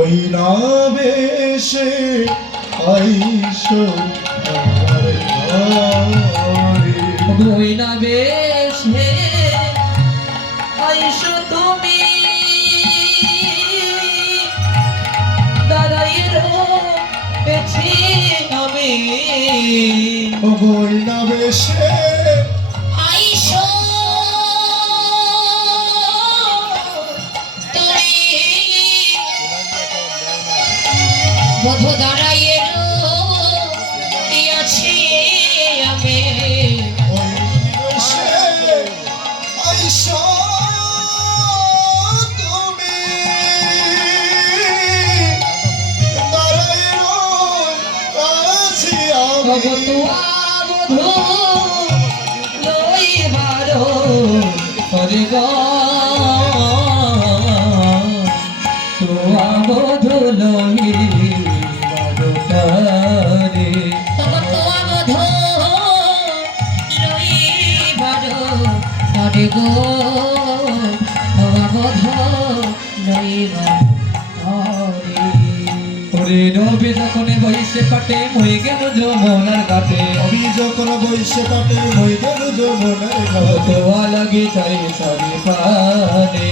ওই না বেশে আইসো আমার ঘরে। বইনা বেশে আইসো তুমি দাঁড়াই রয়েছি আমি। ওই না বেশে আইসো তুমি বধু দাঁড়াইয়ে রইয়াছি আমি। ওই বেশে আইসো তুমি দাঁড়াই রইয়াছি আমি। বধু লইবারো হরে গো তোয়া বধু লইবারো হরে। তোমা বধু লইবারো হরে গো তোমা বধু লইবারো হরে। ওরে রবে যখন বইসে পাটে মই গেল যমুনার ঘাটে। আমি যখন বইসে কাটে হয়ে গেল যমুনার ঘাটে। তোয়া লাগি চাই সারি পানে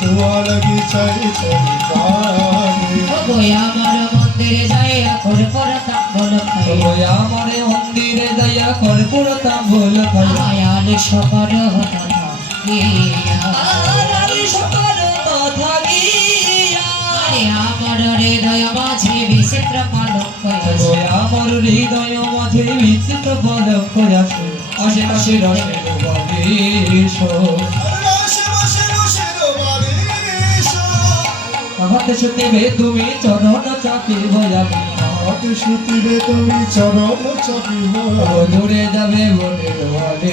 তোয়া লাগি চাই চাই প্রাণে। ওই আমার মন্দিরে যাইয়া করে পড়তাম বলো ওই আমার মন্দিরে যাইয়া কর্পূরতাম বল খাই। আয়াল সকর হতা থাকিয়া আরে সকল কথা গিয়া আরে আমার হৃদয় মাঝে বিচিত্র পালক হইয়াছে। ওই আমার হৃদয় মাঝে বিচিত্র পদক আছে। আশেপাশে রসের বাবিশ হাতে সুতিবে তুমি চরণ চাপিব আমি। হাতে সুতিবে তুমি চরণ চাপিব। দূরে যাবে বলে বলে